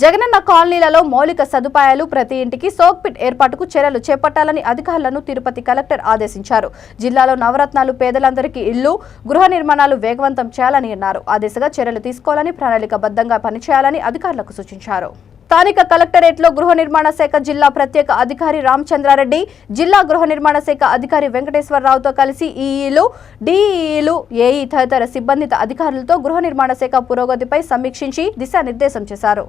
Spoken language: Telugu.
జగనన్న కాలనీలలో మౌలిక సదుపాయాలు ప్రతి ఇంటికి సోక్పిట్ ఏర్పాటుకు చర్యలు చేపట్టాలని అధికారులను తిరుపతి కలెక్టర్ ఆదేశించారు. జిల్లాలో నవరత్నాలు పేదలందరికీ ఇళ్లు, గృహ నిర్మాణాలు వేగవంతం చేయాలని అన్నారు. ఆ దిశగా చర్యలు తీసుకోవాలని, ప్రణాళికబద్ధంగా పనిచేయాలని అధికారులకు సూచించారు. స్థానిక కలెక్టరేట్లో గృహ నిర్మాణ శాఖ జిల్లా ప్రత్యేక అధికారి రామచంద్రారెడ్డి, జిల్లా గృహ నిర్మాణ శాఖ అధికారి వెంకటేశ్వరరావుతో కలిసి ఈఈలు, డిఈలు, ఏఈ తదితర సిబ్బందిత అధికారులతో గృహ నిర్మాణ శాఖ పురోగతిపై సమీక్షించి దిశానిర్దేశం చేశారు.